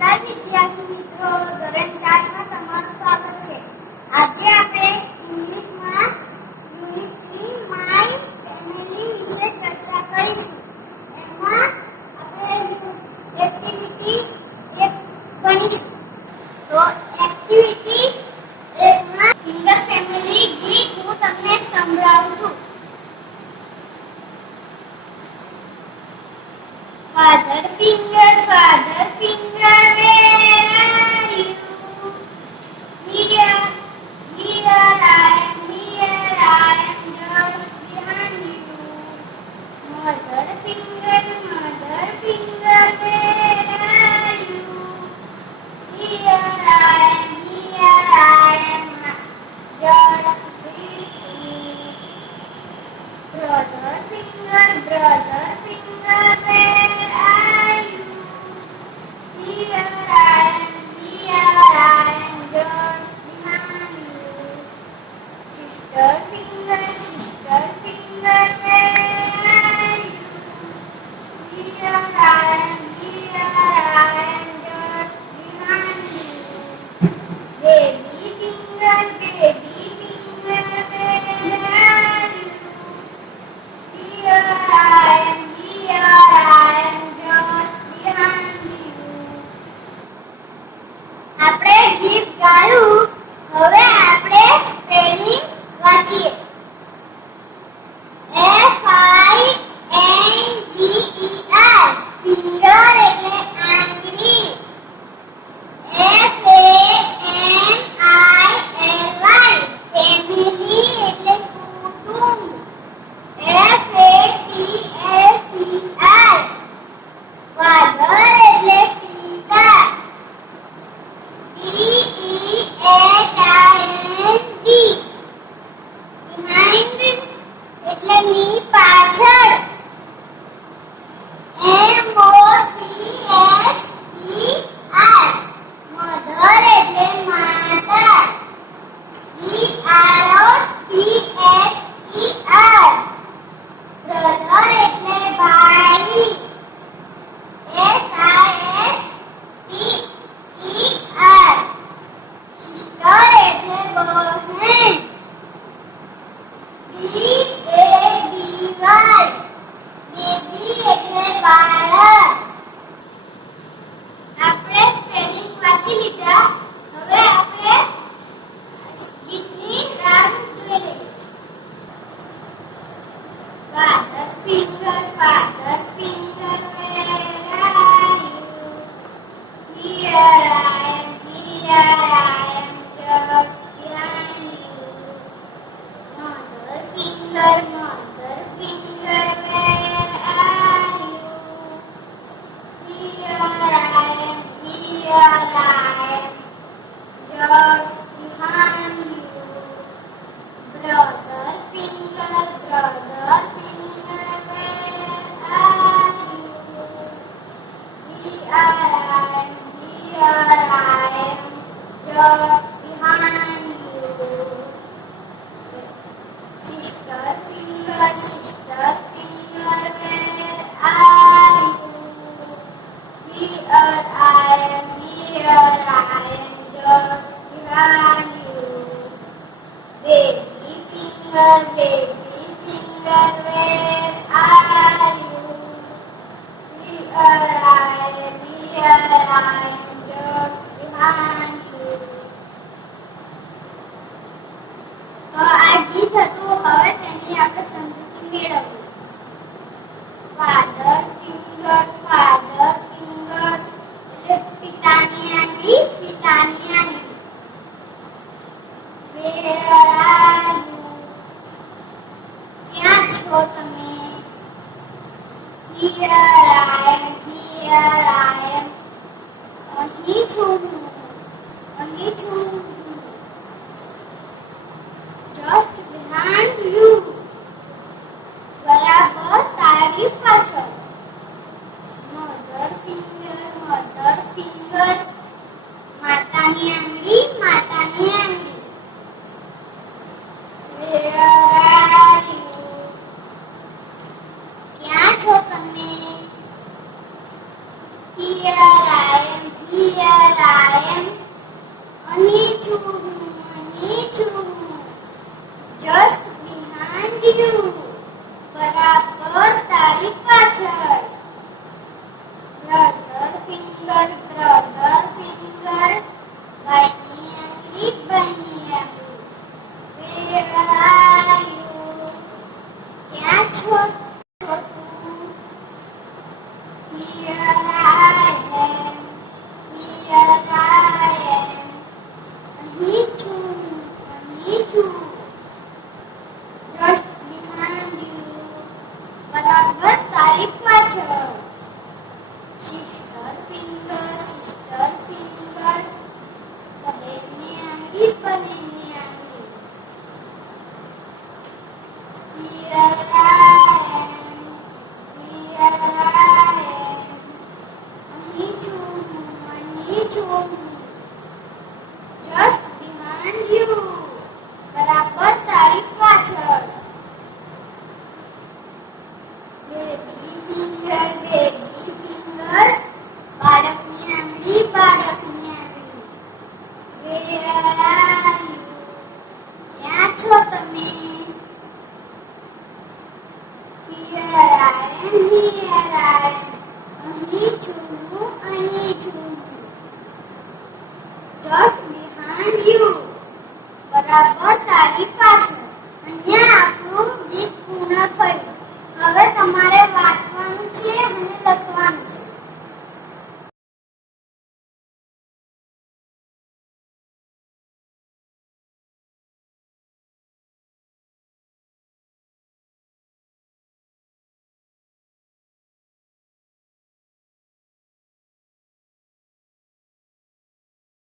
નમસ્કાર વિદ્યાર્થી મિત્રો, ધોરણ 4 માં તમારું સ્વાગત છે। આજે આપણે ઇંગ્લિશમાં યુનિટ 3 માય ફેમિલી વિશે ચર્ચા કરીશું। એમાં આપણે એક્ટિવિટી 1 ભણીશું। તો એક્ટિવિટી 1 માં ફિંગર ફેમિલી ગીત હું તમને સંભળાવું છું। Father finger, where are you? Here, here I am just behind you. Mother finger, where are you? Here I am just with you. Brother finger, where are you? Here I am just behind you. Sister finger, where are you? Here I am just behind you. Baby finger, where are you? Here I am just behind you. આપણે ગીત ગાયું, હવે આપણે સ્પેલિંગ વાંચીએ। FINGER finger એટલે આંગળી। FAMILY family એટલે કુટુંબ। FATHER ફાધર એટલે પિતા। BEHIND behind એટલે ની પાછળ। MOTHER મધર એટલે માતા। BROTHER બ્રધર એટલે ભાઈ। SISTER સિસ્ટર એટલે બહેન। BABY બેબી એટલે બાળક। આપણે સ્પેલિંગ વાંચી લીધા, હવે આપણે ગીતની રાગ જોઈ લઈએ। Father finger, where are you? Here I am just behind you. Mother finger, where are you? Here I am just behind you. Brother finger, where are you? Here I am just behind you. Sister finger, where are you? Here I am just behind you. Baby finger, where are you? Here I am just behind you. તો આ ગીત હતું, હવે તેની આપણે સમજૂતી મેળવીએ। Father finger એટલે પિતાની આંગળી। Where are you? ક્યાં છો તમે? Here I am અહીં છું। Just behind you બરાબર તારી પાછળ। Mother finger માતાની આંગળી। Where are you? ક્યાં છો તમે? Here I am Here I am. અહીં છું હું, અહીં છું હું. Just behind you. બરાબર તારી પાછળ. Brother finger, બાયની આંગળી, બાયની આંગળી. Where are you? ક્યાં છો તું? Here I am. Here I am. અહીં છું, અહીં છું. Just behind you. બરાબર તારી પાછળ. Sister finger, બહેનની આંગળી, બહેનની આંગળી. Here I am. Here I am. અહીં છું હું, અહીં છું હું. Just behind you. બરાબર તારી પાછળ. Baby finger, બાળકની આંગળી, બાળકની આંગળી. Where are you? ક્યાં છો તમે? Here I am. અહીં છું હું, અહીં છું હું. Just behind you. બરાબર